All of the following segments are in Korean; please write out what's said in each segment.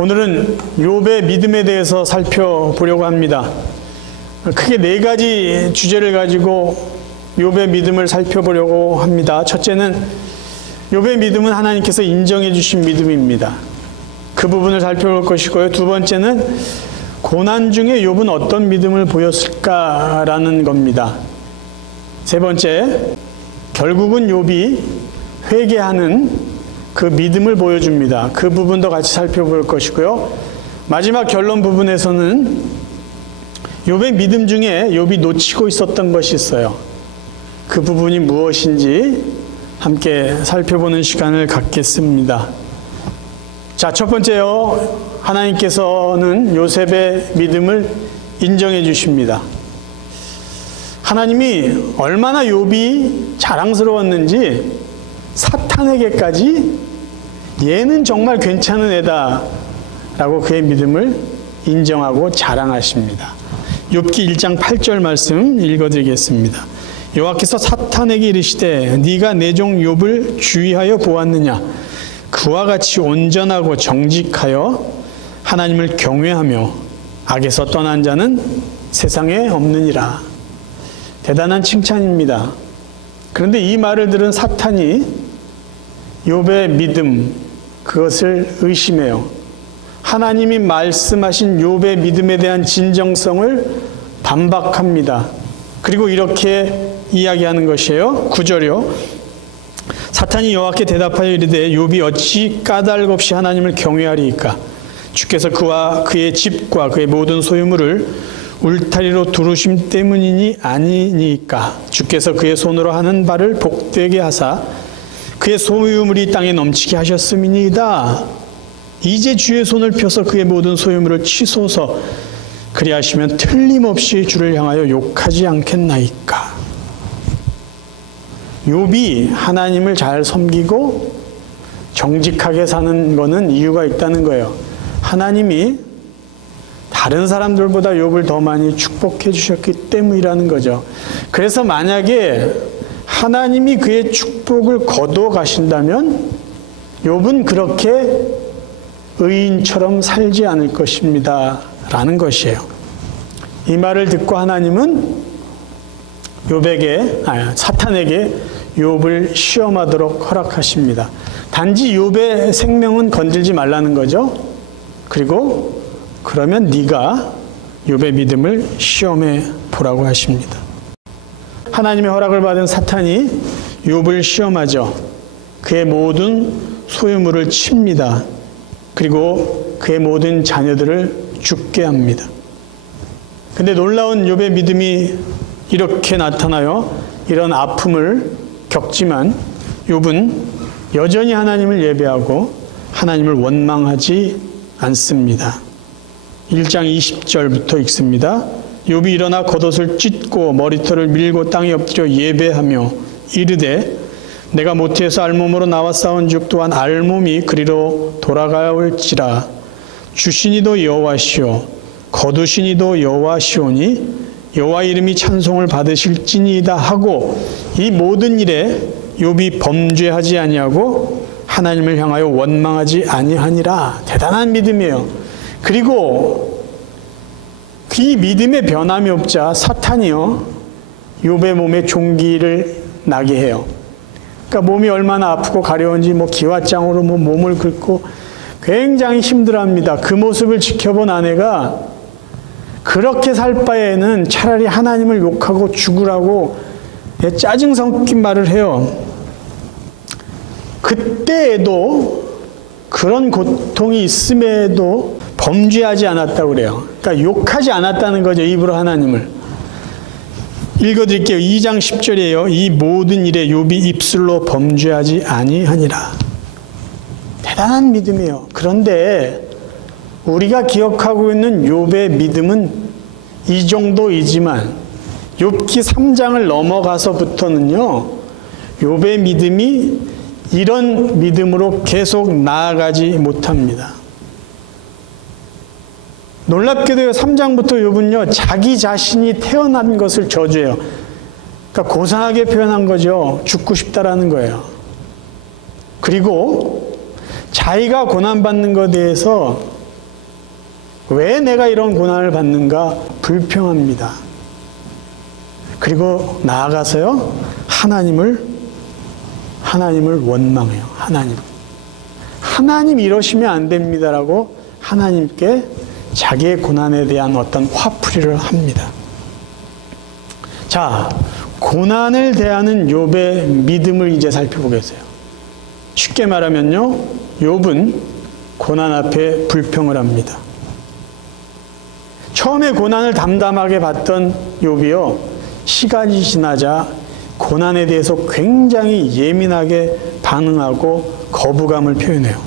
오늘은 욥의 믿음에 대해서 살펴보려고 합니다. 크게 네 가지 주제를 가지고 욥의 믿음을 살펴보려고 합니다. 첫째는 욥의 믿음은 하나님께서 인정해 주신 믿음입니다. 그 부분을 살펴볼 것이고요. 두 번째는 고난 중에 욥은 어떤 믿음을 보였을까라는 겁니다. 세 번째, 결국은 욥이 회개하는 그 믿음을 보여줍니다. 그 부분도 같이 살펴볼 것이고요. 마지막 결론 부분에서는 욥의 믿음 중에 욥이 놓치고 있었던 것이 있어요. 그 부분이 무엇인지 함께 살펴보는 시간을 갖겠습니다. 자, 첫 번째요. 하나님께서는 요셉의 믿음을 인정해 주십니다. 하나님이 얼마나 욥이 자랑스러웠는지 사탄에게까지 얘는 정말 괜찮은 애다 라고 그의 믿음을 인정하고 자랑하십니다. 욥기 1장 8절 말씀 읽어드리겠습니다. 여호와께서 사탄에게 이르시되 네가 내 종 욥을 주의하여 보았느냐. 그와 같이 온전하고 정직하여 하나님을 경외하며 악에서 떠난 자는 세상에 없느니라. 대단한 칭찬입니다. 그런데 이 말을 들은 사탄이 욥의 믿음, 그것을 의심해요. 하나님이 말씀하신 욥의 믿음에 대한 진정성을 반박합니다. 그리고 이렇게 이야기하는 것이에요. 9절이요. 사탄이 여호와께 대답하여 이르되 욥이 어찌 까닭 없이 하나님을 경외하리이까. 주께서 그와 그의 집과 그의 모든 소유물을 울타리로 두르심 때문이니 아니니까. 주께서 그의 손으로 하는 바를 복되게 하사 그의 소유물이 땅에 넘치게 하셨음이니이다. 이제 주의 손을 펴서 그의 모든 소유물을 치소서. 그리하시면 틀림없이 주를 향하여 욕하지 않겠나이까. 욥이 하나님을 잘 섬기고 정직하게 사는 것은 이유가 있다는 거예요. 하나님이 다른 사람들보다 욥을 더 많이 축복해 주셨기 때문이라는 거죠. 그래서 만약에 하나님이 그의 축복을 거둬 가신다면 욥은 그렇게 의인처럼 살지 않을 것입니다 라는 것이에요. 이 말을 듣고 하나님은 사탄에게 욥을 시험하도록 허락하십니다. 단지 욥의 생명은 건들지 말라는 거죠. 그리고 그러면 네가 욥의 믿음을 시험해 보라고 하십니다. 하나님의 허락을 받은 사탄이 욥을 시험하죠. 그의 모든 소유물을 칩니다. 그리고 그의 모든 자녀들을 죽게 합니다. 근데 놀라운 욥의 믿음이 이렇게 나타나요. 이런 아픔을 겪지만 욥은 여전히 하나님을 예배하고 하나님을 원망하지 않습니다. 1장 20절부터 읽습니다. 욥이 일어나 겉옷을 찢고 머리털을 밀고 땅에 엎드려 예배하며 이르되 내가 모태에서 알몸으로 나와 싸운 즉 또한 알몸이 그리로 돌아갈지라. 주시니도 여호와시오 거두시니도 여호와시오니 여호와 이름이 찬송을 받으실지니이다 하고 이 모든 일에 욥이 범죄하지 아니하고 하나님을 향하여 원망하지 아니하니라. 대단한 믿음이에요. 그리고 이 믿음의 변함이 없자 사탄이요 욥의 몸에 종기를 나게 해요. 그러니까 몸이 얼마나 아프고 가려운지 기왓장으로 몸을 긁고 굉장히 힘들어합니다. 그 모습을 지켜본 아내가 그렇게 살 바에는 차라리 하나님을 욕하고 죽으라고 짜증 섞인 말을 해요. 그때에도 그런 고통이 있음에도 범죄하지 않았다고 그래요. 그러니까 욕하지 않았다는 거죠. 입으로 하나님을. 읽어드릴게요. 2장 10절이에요. 이 모든 일에 욥이 입술로 범죄하지 아니하니라. 대단한 믿음이에요. 그런데 우리가 기억하고 있는 욥의 믿음은 이 정도이지만 욥기 3장을 넘어가서부터는요. 욥의 믿음이 이런 믿음으로 계속 나아가지 못합니다. 놀랍게도요. 3장부터 욥은요. 자기 자신이 태어난 것을 저주해요. 그러니까 고상하게 표현한 거죠. 죽고 싶다라는 거예요. 그리고 자기가 고난받는 것에 대해서 왜 내가 이런 고난을 받는가 불평합니다. 그리고 나아가서요, 하나님을 원망해요. 하나님 이러시면 안 됩니다라고 하나님께 자기의 고난에 대한 어떤 화풀이를 합니다. 자, 고난을 대하는 욥의 믿음을 이제 살펴보겠어요. 쉽게 말하면요, 욥은 고난 앞에 불평을 합니다. 처음에 고난을 담담하게 봤던 욥이요, 시간이 지나자 고난에 대해서 굉장히 예민하게 반응하고 거부감을 표현해요.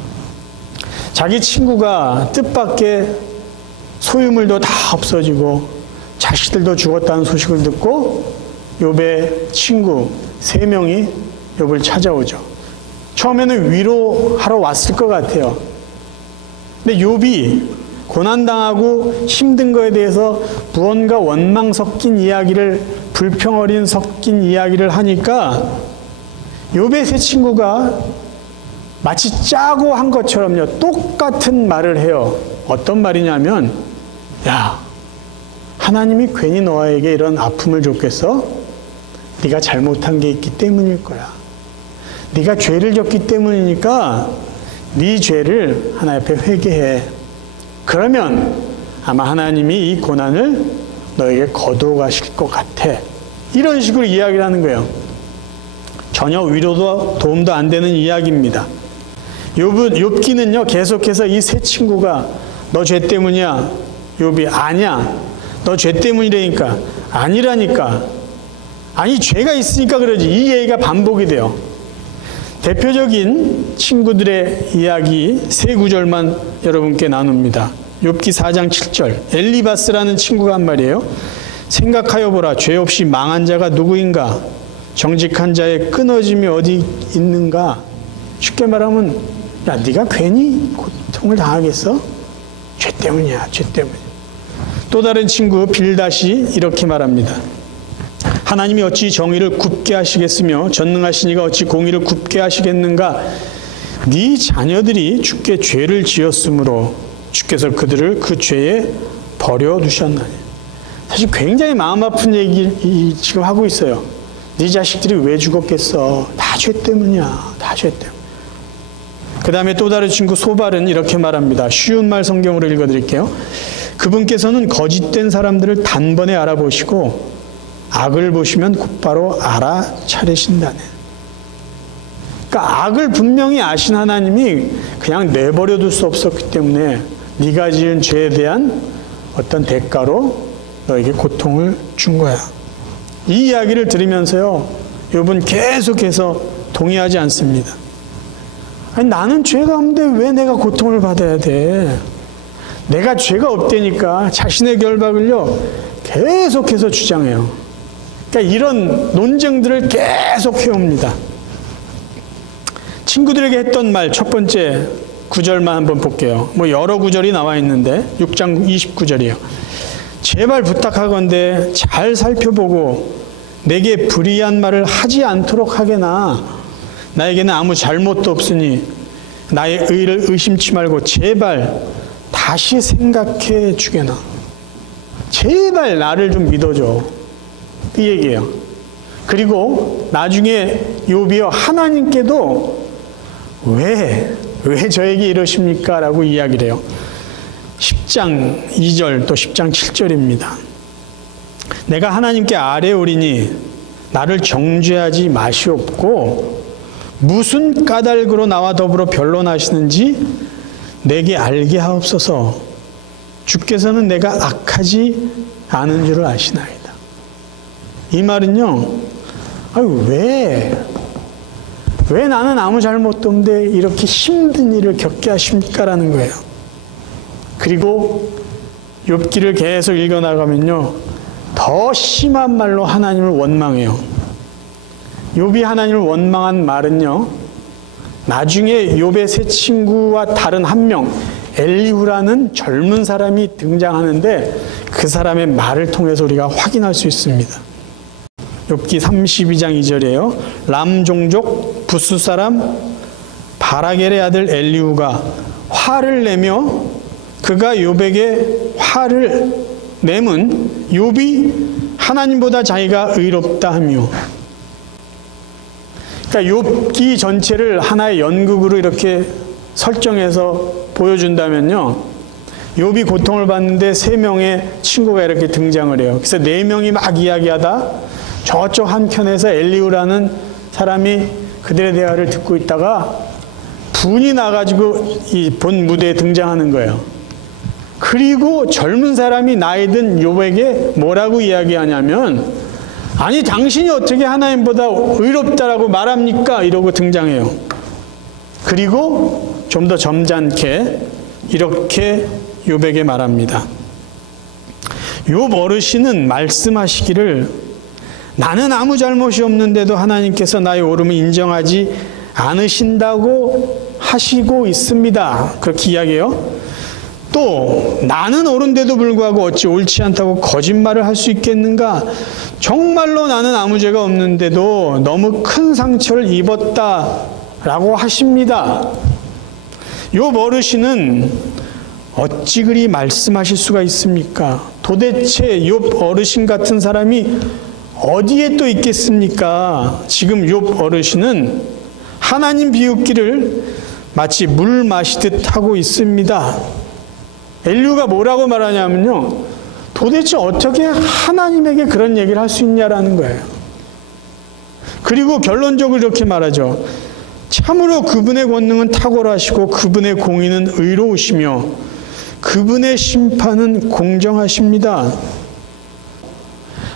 자기 친구가 뜻밖의 소유물도 다 없어지고 자식들도 죽었다는 소식을 듣고 욥의 친구 3명이 욥을 찾아오죠. 처음에는 위로하러 왔을 것 같아요. 근데 욥이 고난당하고 힘든 거에 대해서 무언가 원망 섞인 이야기를, 불평 어린 섞인 이야기를 하니까 욥의 3 친구가 마치 짜고 한 것처럼요, 똑같은 말을 해요. 어떤 말이냐면, 야, 하나님이 괜히 너에게 이런 아픔을 줬겠어? 네가 잘못한 게 있기 때문일 거야. 네가 죄를 졌기 때문이니까 네 죄를 하나님 앞에 회개해. 그러면 아마 하나님이 이 고난을 너에게 거두어 가실 것 같아. 이런 식으로 이야기를 하는 거예요. 전혀 위로도 도움도 안 되는 이야기입니다. 욥기는요, 계속해서 이 3 친구가 너 죄 때문이야. 욥이 아니야. 너 죄 때문이라니까. 아니라니까. 아니, 죄가 있으니까 그러지. 이 얘기가 반복이 돼요. 대표적인 친구들의 이야기 3구절만 여러분께 나눕니다. 욥기 4장 7절. 엘리바스라는 친구가 한 말이에요. 생각하여 보라. 죄 없이 망한 자가 누구인가? 정직한 자의 끊어짐이 어디 있는가? 쉽게 말하면, 야, 네가 괜히 고통을 당하겠어? 죄 때문이야. 죄 때문에. 또 다른 친구 빌닷이 이렇게 말합니다. 하나님이 어찌 정의를 굽게 하시겠으며 전능하신 이가 어찌 공의를 굽게 하시겠는가? 네 자녀들이 주께 죄를 지었으므로 주께서 그들을 그 죄에 버려두셨나니. 사실 굉장히 마음 아픈 얘기 지금 하고 있어요. 네 자식들이 왜 죽었겠어? 다 죄 때문이야. 다 죄 때문에. 그 다음에 또 다른 친구 소발은 이렇게 말합니다. 쉬운 말 성경으로 읽어드릴게요. 그분께서는 거짓된 사람들을 단번에 알아보시고 악을 보시면 곧바로 알아차리신다네. 그러니까 악을 분명히 아신 하나님이 그냥 내버려둘 수 없었기 때문에 네가 지은 죄에 대한 어떤 대가로 너에게 고통을 준 거야. 이 이야기를 들으면서요, 욥은 계속해서 동의하지 않습니다. 아니, 나는 죄가 없는데 왜 내가 고통을 받아야 돼? 내가 죄가 없다니까 자신의 결박을요, 계속해서 주장해요. 그러니까 이런 논쟁들을 계속 해옵니다. 친구들에게 했던 말 첫 번째 9절만 한번 볼게요. 뭐 여러 구절이 나와 있는데 6장 29절이에요. 제발 부탁하건대 잘 살펴보고 내게 불의한 말을 하지 않도록 하게나. 나에게는 아무 잘못도 없으니 나의 의를 의심치 말고 제발 다시 생각해 주게나. 제발 나를 좀 믿어줘. 이 얘기예요. 그리고 나중에 욥이요, 하나님께도 왜 저에게 이러십니까? 라고 이야기를 해요. 10장 2절 또 10장 7절입니다. 내가 하나님께 아뢰오리니 나를 정죄하지 마시옵고 무슨 까닭으로 나와 더불어 변론하시는지 내게 알게 하옵소서. 주께서는 내가 악하지 않은 줄을 아시나이다. 이 말은요, 아유, 왜 나는 아무 잘못도 없는데 이렇게 힘든 일을 겪게 하십니까? 라는 거예요. 그리고 욥기를 계속 읽어나가면요, 더 심한 말로 하나님을 원망해요. 욥이 하나님을 원망한 말은요, 나중에 욥의 3 친구와 다른 한 명, 엘리후라는 젊은 사람이 등장하는데 그 사람의 말을 통해서 우리가 확인할 수 있습니다. 욥기 32장 2절이에요. 람 종족 부스 사람 바라겔의 아들 엘리후가 화를 내며 그가 욥에게 화를 내면 욥이 하나님보다 자기가 의롭다 하며, 그러니까 욥기 전체를 하나의 연극으로 이렇게 설정해서 보여준다면요, 욥이 고통을 받는데 3명의 친구가 이렇게 등장을 해요. 그래서 4명이 막 이야기하다 저쪽 한켠에서 엘리후라는 사람이 그들의 대화를 듣고 있다가 분이 나가지고 이 본 무대에 등장하는 거예요. 그리고 젊은 사람이 나이 든 욥에게 뭐라고 이야기하냐면, 아니 당신이 어떻게 하나님보다 의롭다라고 말합니까? 이러고 등장해요. 그리고 좀 더 점잖게 이렇게 욥에게 말합니다. 욥 어르신은 말씀하시기를, 나는 아무 잘못이 없는데도 하나님께서 나의 오름을 인정하지 않으신다고 하시고 있습니다. 그렇게 이야기해요. 또 나는 옳은데도 불구하고 어찌 옳지 않다고 거짓말을 할 수 있겠는가? 정말로 나는 아무 죄가 없는데도 너무 큰 상처를 입었다라고 하십니다. 욥 어르신은 어찌 그리 말씀하실 수가 있습니까? 도대체 욥 어르신 같은 사람이 어디에 또 있겠습니까? 지금 욥 어르신은 하나님 비웃기를 마치 물 마시듯 하고 있습니다. 엘리후가 뭐라고 말하냐면요, 도대체 어떻게 하나님에게 그런 얘기를 할 수 있냐라는 거예요. 그리고 결론적으로 이렇게 말하죠. 참으로 그분의 권능은 탁월하시고 그분의 공의는 의로우시며 그분의 심판은 공정하십니다.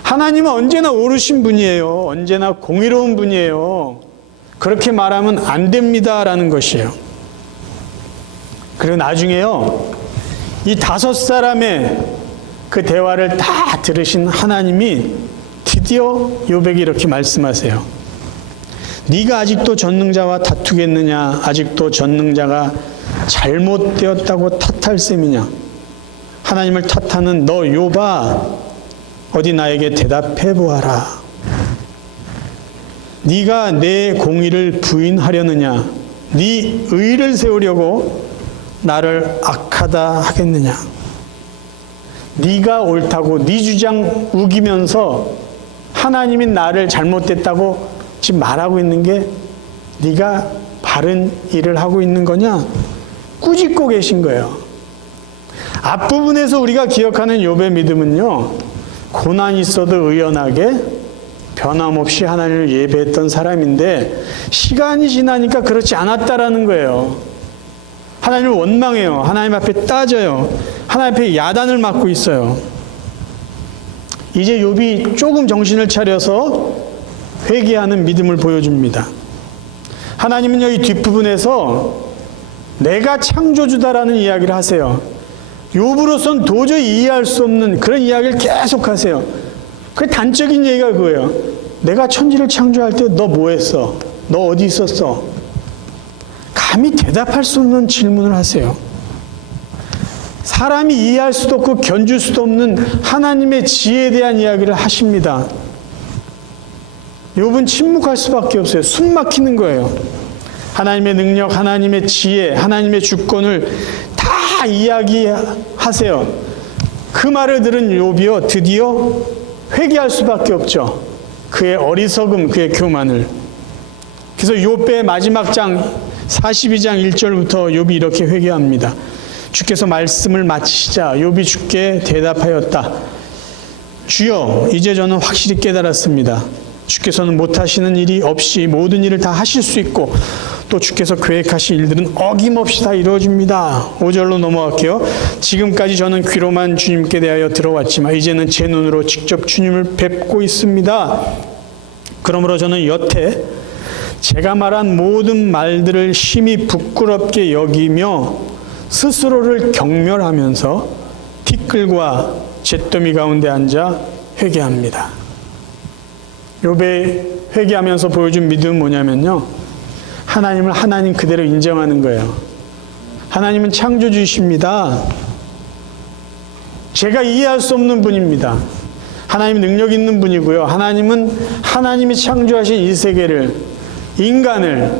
하나님은 언제나 옳으신 분이에요. 언제나 공의로운 분이에요. 그렇게 말하면 안 됩니다라는 것이에요. 그리고 나중에요, 이 5사람의 그 대화를 다 들으신 하나님이 드디어 욥에게 이렇게 말씀하세요. 네가 아직도 전능자와 다투겠느냐? 아직도 전능자가 잘못되었다고 탓할 셈이냐? 하나님을 탓하는 너 욥아, 어디 나에게 대답해 보아라. 네가 내 공의를 부인하려느냐? 네 의를 세우려고 나를 악하다 하겠느냐? 네가 옳다고 네 주장 우기면서 하나님이 나를 잘못됐다고 지금 말하고 있는 게 네가 바른 일을 하고 있는 거냐? 꾸짖고 계신 거예요. 앞부분에서 우리가 기억하는 욥의 믿음은요, 고난이 있어도 의연하게 변함없이 하나님을 예배했던 사람인데 시간이 지나니까 그렇지 않았다라는 거예요. 하나님을 원망해요. 하나님 앞에 따져요. 하나님 앞에 야단을 맞고 있어요. 이제 욥이 조금 정신을 차려서 회개하는 믿음을 보여줍니다. 하나님은 여기 뒷부분에서 내가 창조주다라는 이야기를 하세요. 욥으로서는 도저히 이해할 수 없는 그런 이야기를 계속 하세요. 그 단적인 얘기가 그거예요. 내가 천지를 창조할 때 너 뭐 했어? 너 어디 있었어? 감히 대답할 수 없는 질문을 하세요. 사람이 이해할 수도 없고 견줄 수도 없는 하나님의 지혜에 대한 이야기를 하십니다. 욥은 침묵할 수밖에 없어요. 숨 막히는 거예요. 하나님의 능력, 하나님의 지혜, 하나님의 주권을 다 이야기하세요. 그 말을 들은 욥이요, 드디어 회개할 수밖에 없죠. 그의 어리석음, 그의 교만을. 그래서 욥의 마지막 장 42장 1절부터 욥이 이렇게 회개합니다. 주께서 말씀을 마치시자 욥이 주께 대답하였다. 주여, 이제 저는 확실히 깨달았습니다. 주께서는 못하시는 일이 없이 모든 일을 다 하실 수 있고 또 주께서 계획하신 일들은 어김없이 다 이루어집니다. 5절로 넘어갈게요. 지금까지 저는 귀로만 주님께 대하여 들어왔지만 이제는 제 눈으로 직접 주님을 뵙고 있습니다. 그러므로 저는 여태 제가 말한 모든 말들을 심히 부끄럽게 여기며 스스로를 경멸하면서 티끌과 잿더미 가운데 앉아 회개합니다. 욥의 회개하면서 보여준 믿음은 뭐냐면요, 하나님을 하나님 그대로 인정하는 거예요. 하나님은 창조주이십니다. 제가 이해할 수 없는 분입니다. 하나님은 능력 있는 분이고요. 하나님은 하나님이 창조하신 이 세계를, 인간을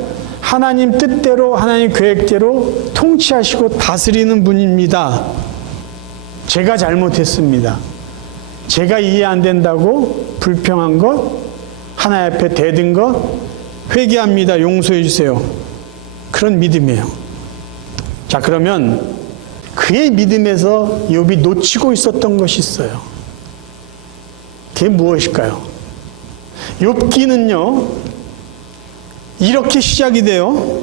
하나님 뜻대로 하나님 계획대로 통치하시고 다스리는 분입니다. 제가 잘못했습니다. 제가 이해 안 된다고 불평한 것, 하나님 앞에 대든 것 회개합니다. 용서해 주세요. 그런 믿음이에요. 자, 그러면 그의 믿음에서 욥이 놓치고 있었던 것이 있어요. 그게 무엇일까요? 욥기는요, 이렇게 시작이 돼요.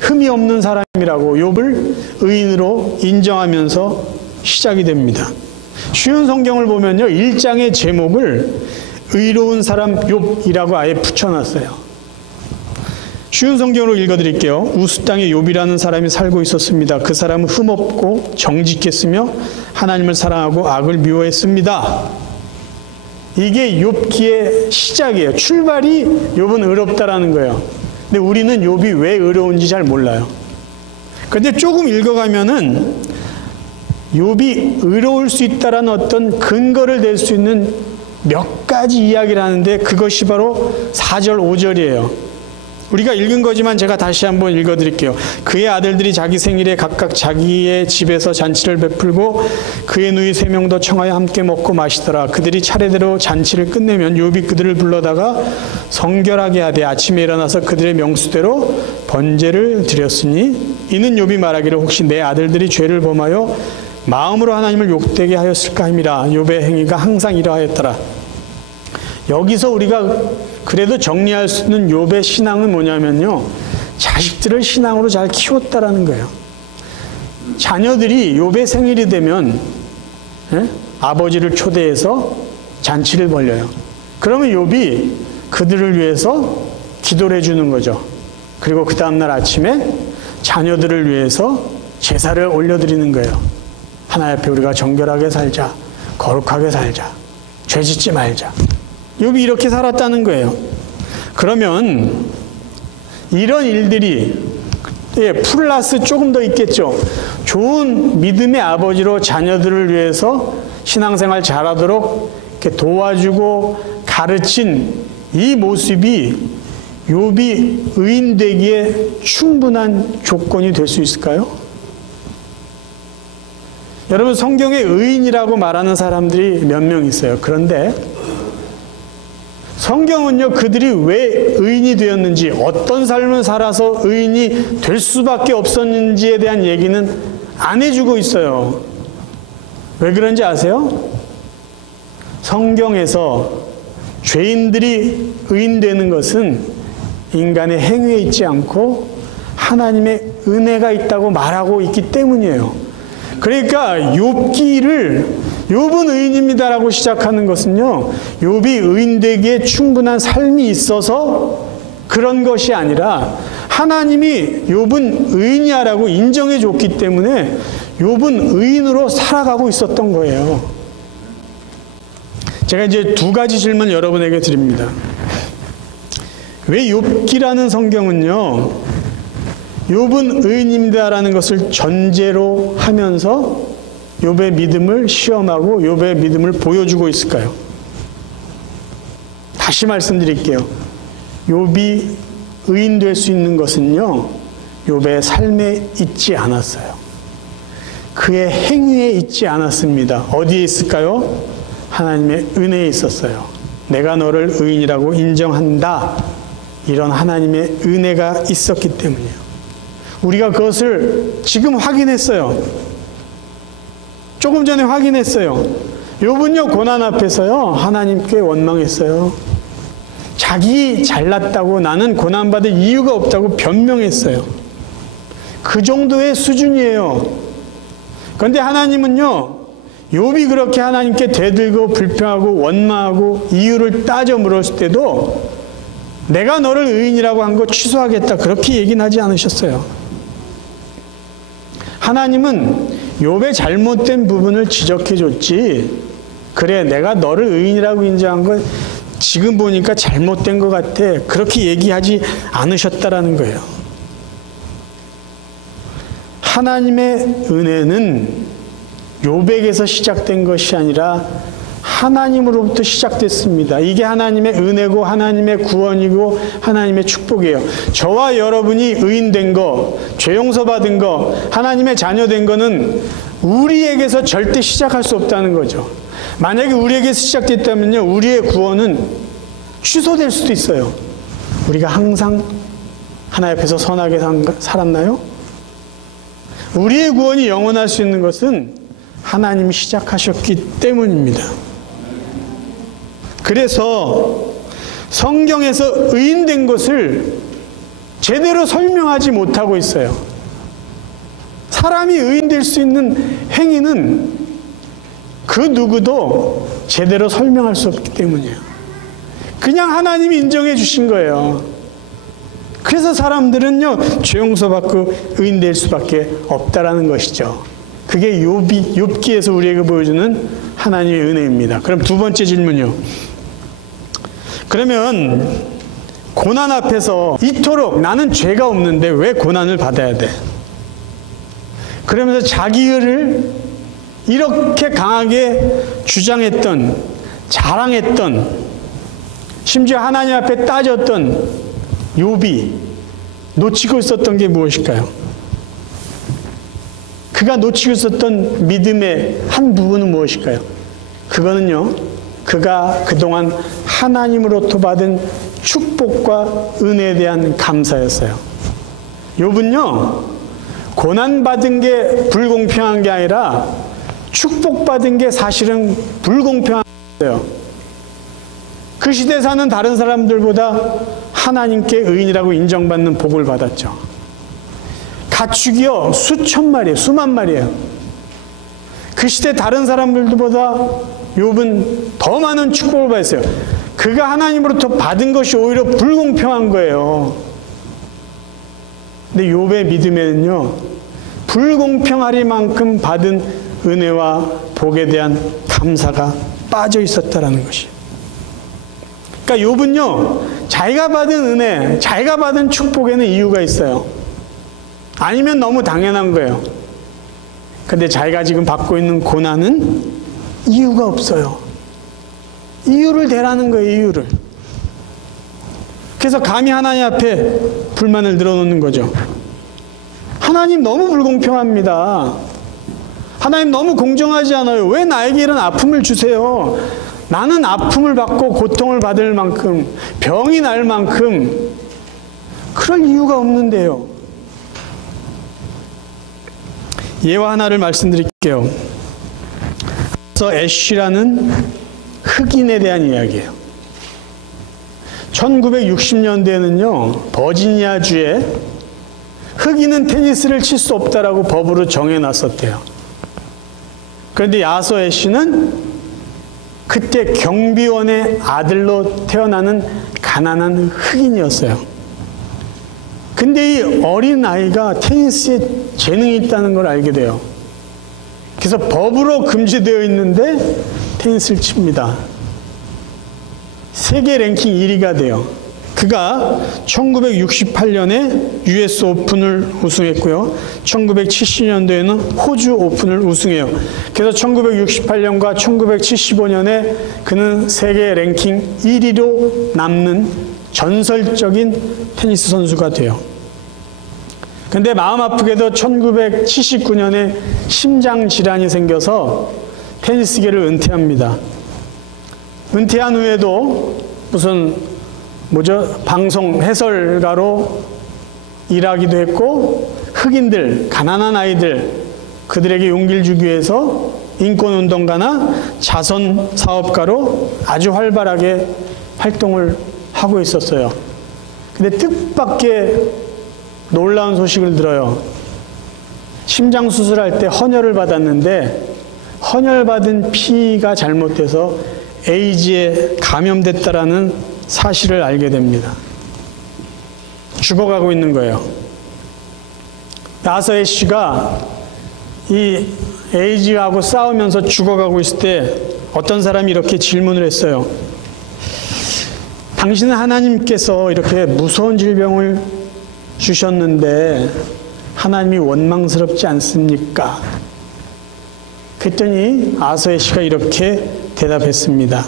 흠이 없는 사람이라고 욥을 의인으로 인정하면서 시작이 됩니다. 쉬운 성경을 보면요, 1장의 제목을 의로운 사람 욥이라고 아예 붙여놨어요. 쉬운 성경으로 읽어드릴게요. 우스 땅에 욥이라는 사람이 살고 있었습니다. 그 사람은 흠없고 정직했으며 하나님을 사랑하고 악을 미워했습니다. 이게 욥기의 시작이에요. 출발이 욥은 의롭다라는 거예요. 근데 우리는 욥이 왜 의로운지 잘 몰라요. 근데 조금 읽어가면은 욥이 의로울 수 있다라는 어떤 근거를 댈 수 있는 몇 가지 이야기를 하는데 그것이 바로 4절, 5절이에요. 우리가 읽은 거지만 제가 다시 한번 읽어드릴게요. 그의 아들들이 자기 생일에 각각 자기의 집에서 잔치를 베풀고 그의 누이 3명도 청하여 함께 먹고 마시더라. 그들이 차례대로 잔치를 끝내면 욥이 그들을 불러다가 성결하게 하되 아침에 일어나서 그들의 명수대로 번제를 드렸으니 이는 욥이 말하기를 혹시 내 아들들이 죄를 범하여 마음으로 하나님을 욕되게 하였을까 함이라. 욥의 행위가 항상 이러하였더라. 여기서 우리가 그래도 정리할 수 있는 욥의 신앙은 뭐냐면요, 자식들을 신앙으로 잘 키웠다라는 거예요. 자녀들이 욥의 생일이 되면 아버지를 초대해서 잔치를 벌려요. 그러면 욥이 그들을 위해서 기도를 해주는 거죠. 그리고 그 다음날 아침에 자녀들을 위해서 제사를 올려드리는 거예요. 하나님 앞에 우리가 정결하게 살자, 거룩하게 살자, 죄 짓지 말자. 욥이 이렇게 살았다는 거예요. 그러면 이런 일들이 플러스 조금 더 있겠죠. 좋은 믿음의 아버지로 자녀들을 위해서 신앙생활 잘하도록 이렇게 도와주고 가르친 이 모습이 욥이 의인 되기에 충분한 조건이 될 수 있을까요? 여러분, 성경에 의인이라고 말하는 사람들이 몇 명 있어요. 그런데 성경은요, 그들이 왜 의인이 되었는지, 어떤 삶을 살아서 의인이 될 수밖에 없었는지에 대한 얘기는 안 해주고 있어요. 왜 그런지 아세요? 성경에서 죄인들이 의인되는 것은 인간의 행위에 있지 않고 하나님의 은혜가 있다고 말하고 있기 때문이에요. 그러니까 욥은 의인입니다라고 시작하는 것은요, 욥이 의인되기에 충분한 삶이 있어서 그런 것이 아니라 하나님이 욥은 의인이야라고 인정해 줬기 때문에 욥은 의인으로 살아가고 있었던 거예요. 제가 이제 2가지 질문 여러분에게 드립니다. 왜 욥기라는 성경은요, 욥은 의인입니다라는 것을 전제로 하면서 욥의 믿음을 시험하고 욥의 믿음을 보여주고 있을까요? 다시 말씀드릴게요. 욥이 의인 될 수 있는 것은요, 욥의 삶에 있지 않았어요. 그의 행위에 있지 않았습니다. 어디에 있을까요? 하나님의 은혜에 있었어요. 내가 너를 의인이라고 인정한다. 이런 하나님의 은혜가 있었기 때문이에요. 우리가 그것을 지금 확인했어요. 조금 전에 확인했어요. 욥은요, 고난 앞에서요, 하나님께 원망했어요. 자기 잘났다고, 나는 고난받을 이유가 없다고 변명했어요. 그 정도의 수준이에요. 그런데 하나님은요, 욥이 그렇게 하나님께 대들고 불평하고 원망하고 이유를 따져 물었을 때도 내가 너를 의인이라고 한 거 취소하겠다, 그렇게 얘기는 하지 않으셨어요. 하나님은 욥의 잘못된 부분을 지적해 줬지, 그래 내가 너를 의인이라고 인정한 건 지금 보니까 잘못된 것 같아, 그렇게 얘기하지 않으셨다라는 거예요. 하나님의 은혜는 욥에게서 시작된 것이 아니라 하나님으로부터 시작됐습니다. 이게 하나님의 은혜고 하나님의 구원이고 하나님의 축복이에요. 저와 여러분이 의인된 거, 죄 용서받은 거, 하나님의 자녀된 거는 우리에게서 절대 시작할 수 없다는 거죠. 만약에 우리에게서 시작됐다면요, 우리의 구원은 취소될 수도 있어요. 우리가 항상 하나님 앞에서 선하게 살았나요? 우리의 구원이 영원할 수 있는 것은 하나님이 시작하셨기 때문입니다. 그래서 성경에서 의인된 것을 제대로 설명하지 못하고 있어요. 사람이 의인될 수 있는 행위는 그 누구도 제대로 설명할 수 없기 때문이에요. 그냥 하나님이 인정해 주신 거예요. 그래서 사람들은요, 죄 용서받고 의인될 수밖에 없다라는 것이죠. 그게 욥기에서 우리에게 보여주는 하나님의 은혜입니다. 그럼 두 번째 질문이요. 그러면 고난 앞에서 이토록 나는 죄가 없는데 왜 고난을 받아야 돼? 그러면서 자기를 이렇게 강하게 주장했던, 자랑했던, 심지어 하나님 앞에 따졌던 욥이 놓치고 있었던 게 무엇일까요? 그가 놓치고 있었던 믿음의 한 부분은 무엇일까요? 그거는요, 그가 그동안 하나님으로부터 받은 축복과 은혜에 대한 감사였어요. 욥은요, 고난받은 게 불공평한 게 아니라 축복받은 게 사실은 불공평한 거예요. 그 시대에 사는 다른 사람들보다 하나님께 의인이라고 인정받는 복을 받았죠. 가축이요, 수천 마리예요, 수만 마리예요. 그 시대 다른 사람들보다 욥은 더 많은 축복을 받았어요. 그가 하나님으로부터 받은 것이 오히려 불공평한 거예요. 근데 욥의 믿음에는요, 불공평하리만큼 받은 은혜와 복에 대한 감사가 빠져 있었다라는 것이에요. 그러니까 욥은요, 자기가 받은 은혜, 자기가 받은 축복에는 이유가 있어요. 아니면 너무 당연한 거예요. 근데 자기가 지금 받고 있는 고난은 이유가 없어요. 이유를 대라는 거예요, 이유를. 그래서 감히 하나님 앞에 불만을 늘어놓는 거죠. 하나님 너무 불공평합니다. 하나님 너무 공정하지 않아요. 왜 나에게 이런 아픔을 주세요? 나는 아픔을 받고 고통을 받을 만큼, 병이 날 만큼 그럴 이유가 없는데요. 예화 하나를 말씀드릴게요. 그래서 애쉬라는 흑인에 대한 이야기예요. 1960년대에는요, 버지니아주에 흑인은 테니스를 칠 수 없다라고 법으로 정해놨었대요. 그런데 야서 애쉬는 그때 경비원의 아들로 태어나는 가난한 흑인이었어요. 근데 이 어린 아이가 테니스에 재능이 있다는 걸 알게 돼요. 그래서 법으로 금지되어 있는데 테니스를 칩니다. 세계 랭킹 1위가 돼요. 그가 1968년에 US 오픈을 우승했고요. 1970년도에는 호주 오픈을 우승해요. 그래서 1968년과 1975년에 그는 세계 랭킹 1위로 남는 전설적인 테니스 선수가 돼요. 근데 마음 아프게도 1979년에 심장 질환이 생겨서 테니스계를 은퇴합니다. 은퇴한 후에도 무슨 방송 해설가로 일하기도 했고, 흑인들, 가난한 아이들, 그들에게 용기를 주기 위해서 인권운동가나 자선사업가로 아주 활발하게 활동을 하고 있었어요. 근데 뜻밖의 놀라운 소식을 들어요. 심장 수술할 때 헌혈을 받았는데 헌혈받은 피가 잘못돼서 에이즈에 감염됐다라는 사실을 알게 됩니다. 죽어가고 있는 거예요. 야서 애쉬가 이 에이즈하고 싸우면서 죽어가고 있을 때 어떤 사람이 이렇게 질문을 했어요. 당신은 하나님께서 이렇게 무서운 질병을 주셨는데 하나님이 원망스럽지 않습니까? 그랬더니 야서 애쉬가 이렇게 대답했습니다.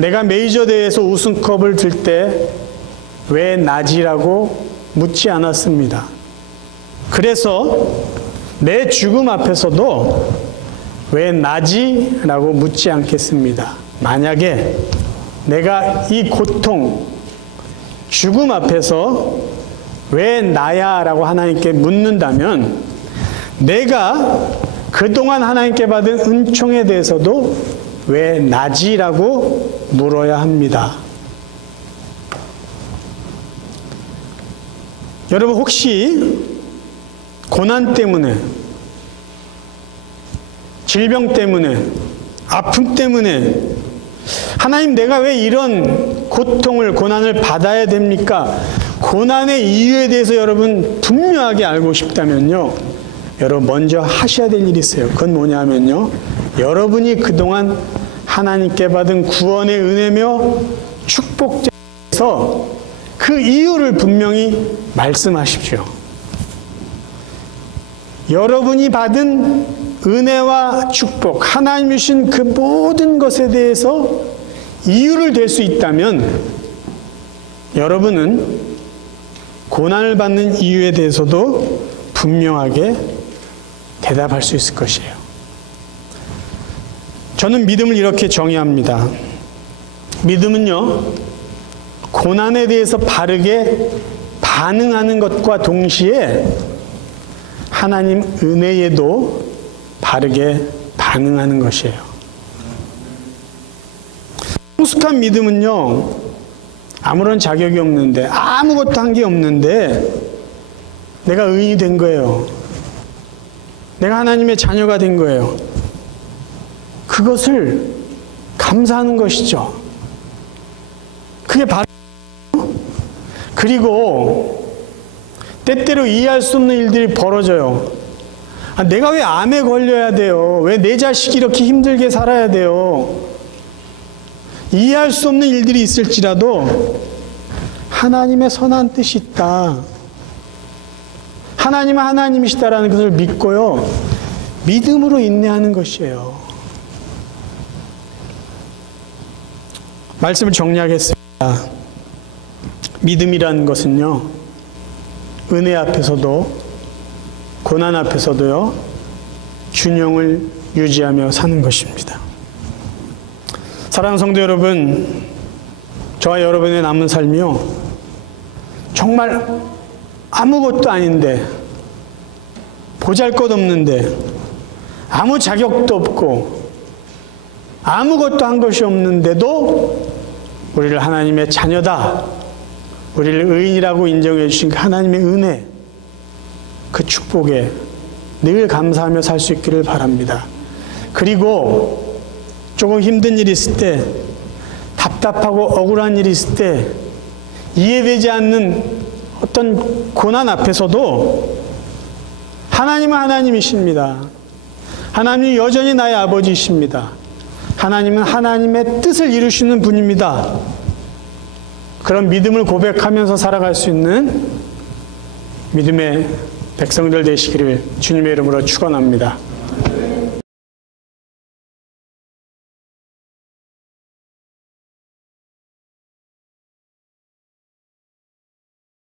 내가 메이저 대회에서 우승컵을 들 때 왜 나지라고 묻지 않았습니다. 그래서 내 죽음 앞에서도 왜 나지라고 묻지 않겠습니다. 만약에 내가 이 고통, 죽음 앞에서 왜 나야? 라고 하나님께 묻는다면 내가 그동안 하나님께 받은 은총에 대해서도 왜 나지라고 물어야 합니다. 여러분 혹시 고난 때문에, 질병 때문에, 아픔 때문에 하나님 내가 왜 이런 고통을, 고난을 받아야 됩니까? 고난의 이유에 대해서 여러분 분명하게 알고 싶다면요, 여러분 먼저 하셔야 될 일이 있어요. 그건 뭐냐면요, 여러분이 그동안 하나님께 받은 구원의 은혜며 축복에서 그 이유를 분명히 말씀하십시오. 여러분이 받은 은혜와 축복, 하나님이 주신 그 모든 것에 대해서 이유를 댈 수 있다면 여러분은 고난을 받는 이유에 대해서도 분명하게 대답할 수 있을 것이에요. 저는 믿음을 이렇게 정의합니다. 믿음은요, 고난에 대해서 바르게 반응하는 것과 동시에 하나님 은혜에도 바르게 반응하는 것이에요. 성숙한 믿음은요, 아무런 자격이 없는데, 아무것도 한 게 없는데 내가 의인이 된 거예요. 내가 하나님의 자녀가 된 거예요. 그것을 감사하는 것이죠. 그게 바로. 그리고 때때로 이해할 수 없는 일들이 벌어져요. 내가 왜 암에 걸려야 돼요? 왜 내 자식이 이렇게 힘들게 살아야 돼요? 이해할 수 없는 일들이 있을지라도 하나님의 선한 뜻이 있다. 하나님은 하나님이시다라는 것을 믿고요, 믿음으로 인내하는 것이에요. 말씀을 정리하겠습니다. 믿음이라는 것은요, 은혜 앞에서도 고난 앞에서도요, 균형을 유지하며 사는 것입니다. 사랑하는 성도 여러분, 저와 여러분의 남은 삶이요, 정말 아무것도 아닌데, 보잘것없는데, 아무 자격도 없고 아무것도 한 것이 없는데도 우리를 하나님의 자녀다, 우리를 의인이라고 인정해 주신 그 하나님의 은혜, 그 축복에 늘 감사하며 살 수 있기를 바랍니다. 그리고 조금 힘든 일이 있을 때, 답답하고 억울한 일이 있을 때, 이해되지 않는 어떤 고난 앞에서도 하나님은 하나님이십니다. 하나님이 여전히 나의 아버지이십니다. 하나님은 하나님의 뜻을 이루시는 분입니다. 그런 믿음을 고백하면서 살아갈 수 있는 믿음의 백성들 되시기를 주님의 이름으로 축원합니다.